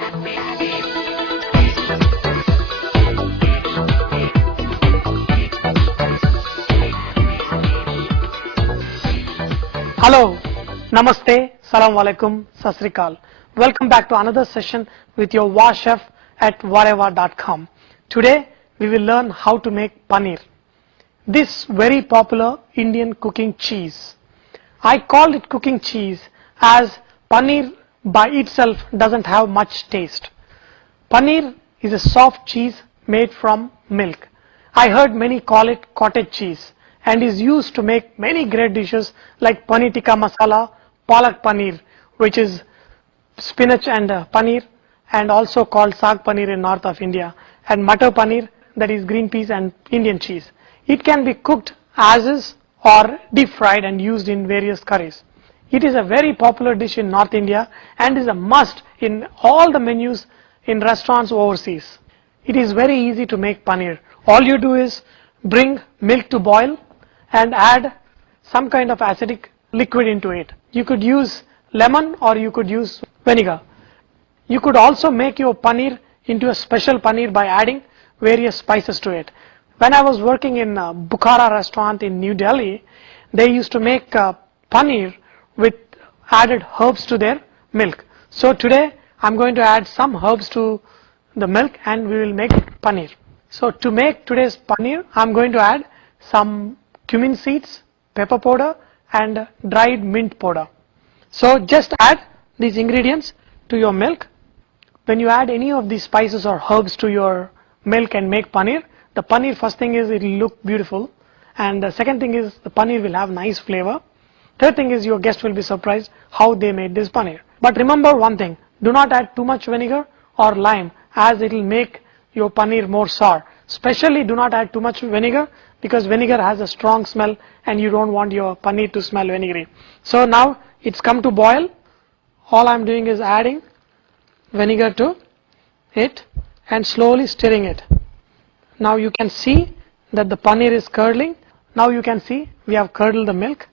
Hello, Namaste, Salam Alaikum, Sat Sri Akal. Welcome back to another session with your Wow Chef at whatever.com. Today we will learn how to make paneer. This very popular Indian cooking cheese. I call it cooking cheese as paneer by itself doesn't have much taste. Paneer is a soft cheese made from milk. I heard many call it cottage cheese and is used to make many great dishes like paneer tikka masala, palak paneer, which is spinach and paneer, and also called saag paneer in north of India, and matar paneer, that is green peas and Indian cheese. It can be cooked as is or deep fried and used in various curries. It is a very popular dish in North India and is a must in all the menus in restaurants overseas. It is very easy to make paneer. All you do is bring milk to boil and add some kind of acidic liquid into it. You could use lemon or you could use vinegar. You could also make your paneer into a special paneer by adding various spices to it. When I was working in Bukhara restaurant in New Delhi, they used to make paneer with added herbs to their milk. So today I'm going to add some herbs to the milk and we will make paneer. So to make today's paneer, I'm going to add some cumin seeds, pepper powder and dried mint powder. So just add these ingredients to your milk. When you add any of these spices or herbs to your milk and make paneer, the paneer, first thing is it will look beautiful, and the second thing is the paneer will have nice flavor. Third thing is your guest will be surprised how they made this paneer. But remember one thing, do not add too much vinegar or lime as it will make your paneer more sour. Especially do not add too much vinegar because vinegar has a strong smell and you don't want your paneer to smell vinegary. So now it's come to boil. All I'm doing is adding vinegar to it and slowly stirring it. Now you can see that the paneer is curdling. Now you can see we have curdled the milk.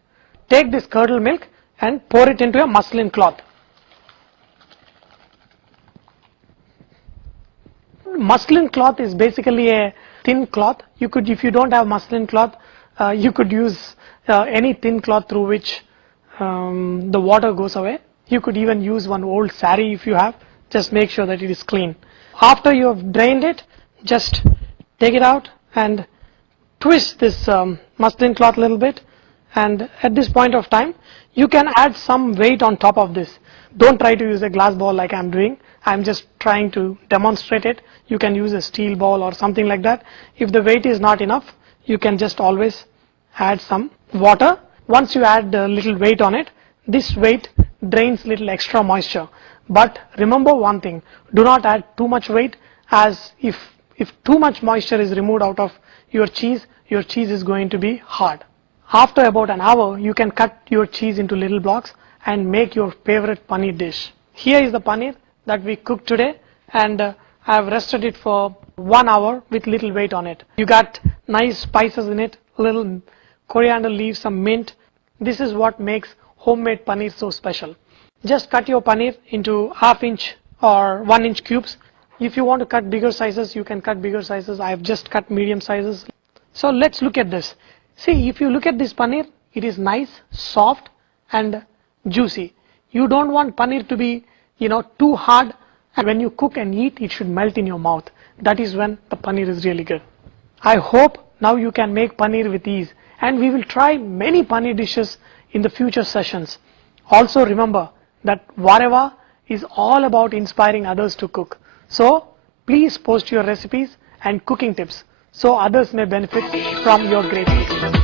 Take this curdled milk and pour it into a muslin cloth. Muslin cloth is basically a thin cloth. You could, if you don't have muslin cloth, you could use any thin cloth through which the water goes away. You could even use one old sari if you have. Just make sure that it is clean. After you have drained it, just take it out and twist this muslin cloth a little bit, and at this point of time you can add some weight on top of this. Don't try to use a glass bowl like I'm doing. I'm just trying to demonstrate it. You can use a steel bowl or something like that. If the weight is not enough, you can just always add some water. Once you add a little weight on it, this weight drains little extra moisture. But remember one thing, do not add too much weight, as if too much moisture is removed out of your cheese is going to be hard. After about an hour, you can cut your cheese into little blocks and make your favorite paneer dish. Here is the paneer that we cooked today, and I have rested it for 1 hour with little weight on it. You got nice spices in it, little coriander leaves, some mint. This is what makes homemade paneer so special. Just cut your paneer into 1/2 inch or 1 inch cubes. If you want to cut bigger sizes, you can cut bigger sizes. I have just cut medium sizes. So let's look at this. See, if you look at this paneer, it is nice, soft and juicy. You don't want paneer to be, too hard, and when you cook and eat, it should melt in your mouth. That is when the paneer is really good. I hope now you can make paneer with ease, and we will try many paneer dishes in the future sessions. Also remember that Vareva is all about inspiring others to cook. So please post your recipes and cooking tips so others may benefit from your great cooking.